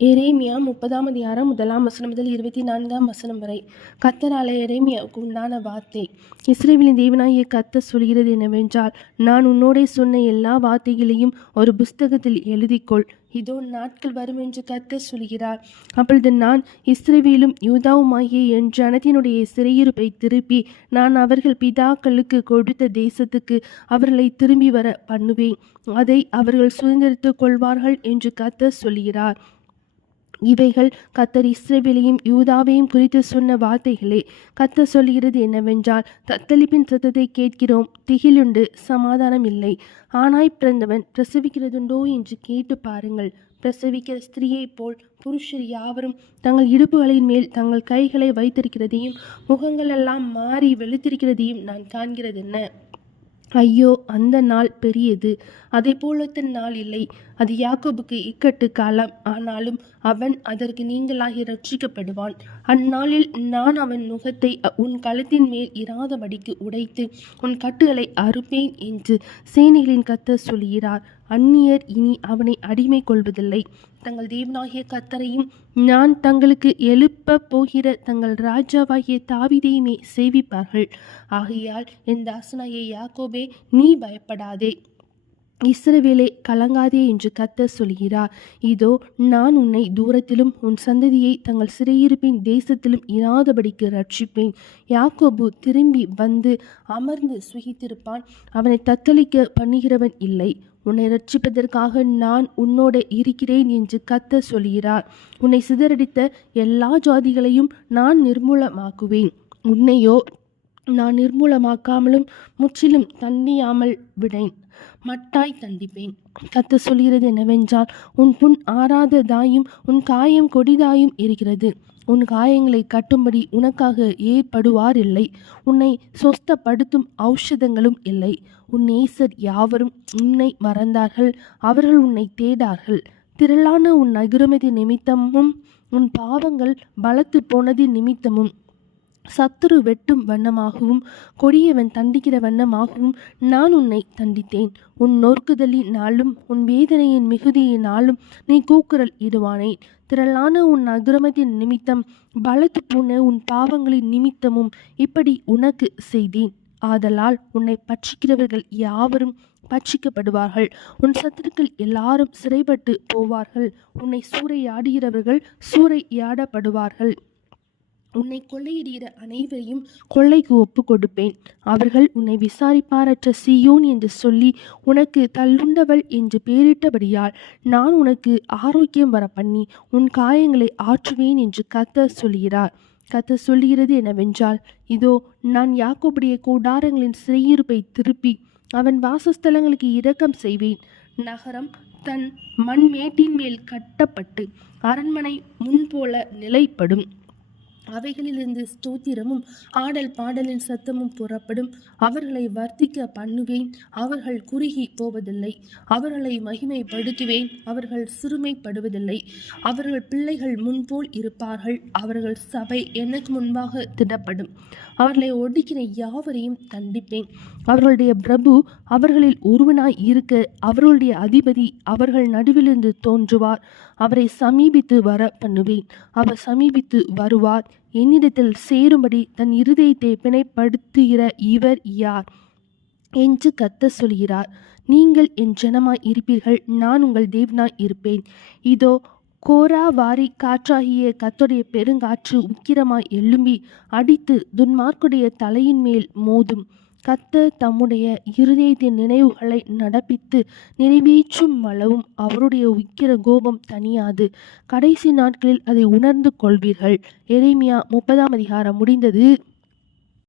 எரேமியா 30ஆம் அதிகாரம் 1ஆம் வசனம் முதல் 24ஆம் வசனம் வரை. கர்த்தராலே எரேமியாவுக்கு உண்டான வார்த்தை. இஸ்ரவேலின் தேவனாகிய கர்த்தர் சொல்கிறது என்னவென்றால், நான் உன்னோடே சொன்ன எல்லா வார்த்தைகளையும் ஒரு புஸ்தகத்தில் எழுதிக்கொள். இதோ நாட்கள் வரும் என்று கர்த்தர் சொல்கிறார். அப்பொழுது நான் இஸ்ரவேலும் யூதாவுமாகிய என் ஜனத்தினுடைய சிறையிருப்பை திருப்பி நான் அவர்கள் பிதாக்களுக்கு கொடுத்த தேசத்துக்கு அவர்களை திரும்பி வர பண்ணுவேன். அதை அவர்கள் சுதந்திரித்துக் கொள்வார்கள் என்று கர்த்தர் சொல்கிறார். இவைகள் கர்த்தர் இஸ்ரவேலையும் யூதாவையும் குறித்து சொன்ன வார்த்தைகளே. கர்த்தர் சொல்கிறது என்னவென்றால், தத்தளிப்பின் சத்தத்தை கேட்கிறோம், திகிலுண்டு சமாதானம் இல்லை. ஆணாய் பிறந்தவன் பிரசவிக்கிறதுண்டோ என்று கேட்டு பாருங்கள். பிரசவிக்கிற ஸ்திரீயைப் போல் புருஷர் யாவரும் தங்கள் இடுப்புகளின் மேல் தங்கள் கைகளை வைத்திருக்கிறதையும் முகங்களெல்லாம் மாறி வெளுத்திருக்கிறதையும் நான் காண்கிறதென்ன? ஐயோ, அந்த நாள் பெரியது, அதை போலத்த நாள் இல்லை. அது யாக்கோபுக்கு இக்கட்டு காலம், ஆனாலும் அவன் அதற்கு நீங்களாகி ரட்சிக்கப்படுவான். அந்நாளில் நான் அவன் நுகத்தை உன் கழுத்தின் மேல் இராதபடிக்கு உடைத்து உன் கட்டுகளை அறுப்பேன் என்று சேனைகளின் கர்த்தர் சொல்கிறார். அந்நியர் இனி அவனை அடிமை கொள்வதில்லை. தங்கள் தேவனாகிய கர்த்தரையும் நான் தங்களுக்கு எழுப்ப போகிற தங்கள் ராஜாவாகிய தாவீதையுமே சேவிப்பார்கள். ஆகையால் என் தாசனாகிய யாக்கோபே, நீ பயப்படாதே, இஸ்ரவேலே கலங்காதே என்று கர்த்தர் சொல்கிறார். இதோ நான் உன்னை தூரத்திலும் உன் சந்ததியை தங்கள் சிறையிருப்பின் தேசத்திலும் இராதபடிக்கு ரட்சிப்பேன். யாக்கோபு திரும்பி வந்து அமர்ந்து சுகித்திருப்பான், அவனை தத்தளிக்க பண்ணுகிறவன் இல்லை. உன்னை ரட்சிப்பதற்காக நான் உன்னோட இருக்கிறேன் என்று கர்த்தர் சொல்கிறார். உன்னை சிதறடித்த எல்லா ஜாதிகளையும் நான் நிர்மூலமாக்குவேன். உன்னையோ நான் நிர்மூலமாக்காமலும் முற்றிலும் தண்டியாமல் விடேன், மட்டாய் தண்டிப்பேன். கர்த்தர் சொல்கிறது என்னவென்றால், உன் புண் ஆறாததாயும் உன் காயம் கொடிதாயும் இருக்கிறது. உன் காயங்களை கட்டும்படி உனக்காக ஏற்படுவார் இல்லை. உன்னை சொஸ்தப்படுத்தும் ஔஷதங்களும் இல்லை. உன் நேசர் யாவரும் உன்னை மறந்தார்கள், அவர்கள் உன்னை தேடார்கள். திரளான உன் அக்கிரமத்தின் நிமித்தமும் உன் பாவங்கள் பலத்து போனதின் நிமித்தமும் சத்துரு வெட்டும் வண்ணமாகவும் கொடியவன் தண்டிக்கிற வண்ணமாகவும் நான் உன்னை தண்டித்தேன். உன் நொறுக்குதலின் நாளும் உன் வேதனையின் மிகுதியினாலும் நீ கூக்குரல் இடுவானேன். திரளான உன் அக்கிரமத்தின் நிமித்தம் பலத்து போன உன் பாவங்களின் நிமித்தமும் இப்படி உனக்கு செய்தேன். ஆதலால் உன்னை பட்சிக்கிறவர்கள் யாவரும் பட்சிக்கப்படுவார்கள். உன் சத்துருக்கள் எல்லாரும் சிறைப்பட்டு போவார்கள். உன்னை சூறையாடுகிறவர்கள் சூறையாடப்படுவார்கள். உன்னை கொள்ளையிடுகிற அனைவரையும் கொள்ளைக்கு ஒப்பு கொடுப்பேன். அவர்கள் உன்னை விசாரிப்பாரற்ற சீயோன் என்று சொல்லி உனக்கு தள்ளுண்டவள் என்று பெயரிட்டபடியால் நான் உனக்கு ஆரோக்கியம் வர பண்ணி உன் காயங்களை ஆற்றுவேன் என்று கர்த்தர் சொல்கிறார். கர்த்தர் சொல்கிறது என்னவென்றால், இதோ நான் யாக்கோபுடைய கூடாரங்களின் சிறையிருப்பை திருப்பி அவன் வாசஸ்தலங்களுக்கு இரக்கம் செய்வேன். நகரம் தன் மண்மேட்டின் மேல் கட்டப்பட்டு அரண்மனை முன்போல நிலைப்படும். அவைகளிலிருந்து ஸ்தோத்திரமும் ஆடல் பாடலின் சத்தமும் புறப்படும். அவர்களை வர்த்திக்க பண்ணுவேன், அவர்கள் குறுகி போவதில்லை. அவர்களை மகிமைப்படுத்துவேன், அவர்கள் சிறுமைப்படுவதில்லை. அவர்கள் பிள்ளைகள் முன்போல் இருப்பார்கள். அவர்கள் சபை எனக்கு முன்பாக திடப்படும். அவர்களை ஒடுக்கின யாவரையும் தண்டிப்பேன். அவர்களுடைய பிரபு அவர்களில் ஒருவனாய் இருக்க அவர்களுடைய அதிபதி அவர்கள் நடுவிலிருந்து தோன்றுவார். அவரை சமீபித்து வர பண்ணுவேன். அவர் சமீபித்து வருவார். என்னிடத்தில் சேரும்படி தன் இருதயத்தை பிணைப்படுத்துகிற இவர் யார் என்று கர்த்தர் சொல்கிறார். நீங்கள் என் ஜனமாய் இருப்பீர்கள், நான் உங்கள் தேவனாய் இருப்பேன். இதோ கோராவாரி காற்றாகிய கர்த்தருடைய பெருங்காற்று உக்கிரமாய் எழும்பி அடித்து துன்மார்க்குடைய தலையின் மேல் மோதும். கர்த்தர் தம்முடைய இருதயத்தின் நினைவுகளை நடப்பித்து நிறைவேற்றும் அளவும் அவருடைய உக்கிர கோபம் தணியாது. கடைசி நாட்களில் அதை உணர்ந்து கொள்வீர்கள். எரேமியா 30ஆம் அதிகாரம் முடிந்தது.